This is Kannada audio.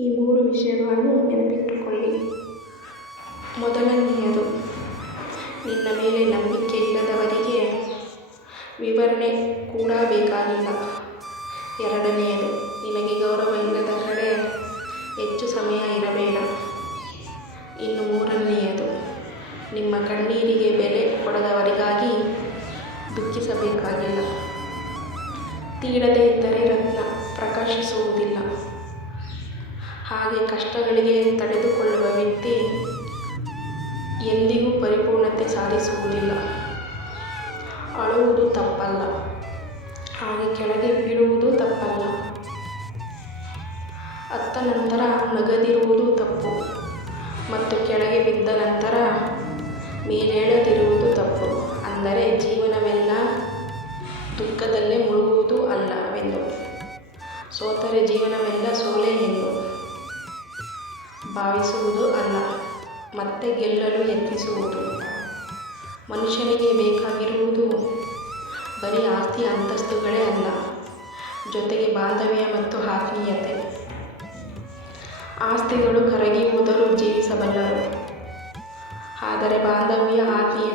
ಈ ಮೂರು ವಿಷಯಗಳನ್ನು ನೆನಪಿಟ್ಟುಕೊಳ್ಳಿ ಮೊದಲನೆಯದು, ನಿನ್ನ ಮೇಲೆ ನಂಬಿಕೆ ಇಲ್ಲದವರಿಗೆ ವಿವರಣೆ ಕೂಡ ಬೇಕಾಗಿಲ್ಲ. ಎರಡನೆಯದು, ನಿನಗೆ ಗೌರವ ಇಲ್ಲದ ಕಡೆ ಹೆಚ್ಚು ಸಮಯ ಇರಬೇಡ. ಇನ್ನು ಮೂರನೆಯದು, ನಿಮ್ಮ ಕಣ್ಣೀರಿಗೆ ಬೆಲೆ ಕೊಡದವರಿಗಾಗಿ ದುಃಖಿಸಬೇಕಾಗಿಲ್ಲ. ತೀಡದೇ ಇದ್ದರೆ ರತ್ನ ಪ್ರಕಾಶಿಸುವುದಿಲ್ಲ. ಹಾಗೆ ಕಷ್ಟಗಳಿಗೆ ತಡೆದುಕೊಳ್ಳುವ ವ್ಯಕ್ತಿ ಎಂದಿಗೂ ಪರಿಪೂರ್ಣತೆ ಸಾಧಿಸುವುದಿಲ್ಲ. ಅಳುವುದು ತಪ್ಪಲ್ಲ. ಹಾಗೆ ಕೆಳಗೆ ಬೀಳುವುದು ತಪ್ಪಲ್ಲ. ಅತ್ತ ನಂತರ ನಗದಿರುವುದು ತಪ್ಪು. ಮತ್ತು ಕೆಳಗೆ ಬಿದ್ದ ನಂತರ ಮೇಲೇಳದಿರುವುದು ತಪ್ಪು. ಅಂದರೆ ಜೀವನವೆಲ್ಲ ದುಃಖದಲ್ಲೇ ಮುಳುಗುವುದು ಅಲ್ಲವೆಂದು ಸೋತರೆ ಜೀವನವೆಲ್ಲ ಸೋಲೆ ಎಂದು. ಭಾವಿಸುವುದು ಅಲ್ಲ, ಮತ್ತೆ ಗೆಲ್ಲಲು ಯತ್ನಿಸುವುದು. ಮನುಷ್ಯನಿಗೆ ಬೇಕಾಗಿರುವುದು ಬರೀ ಆಸ್ತಿ ಅಂತಸ್ತುಗಳೇ ಅಲ್ಲ, ಜೊತೆಗೆ ಬಾಂಧವ್ಯ ಮತ್ತು ಆತ್ಮೀಯತೆ. ಆಸ್ತಿಗಳು ಕರಗಿ ಹೋದರೂ ಜೀವಿಸಬಲ್ಲರು. ಆದರೆ ಬಾಂಧವ್ಯ ಆತ್ಮೀಯ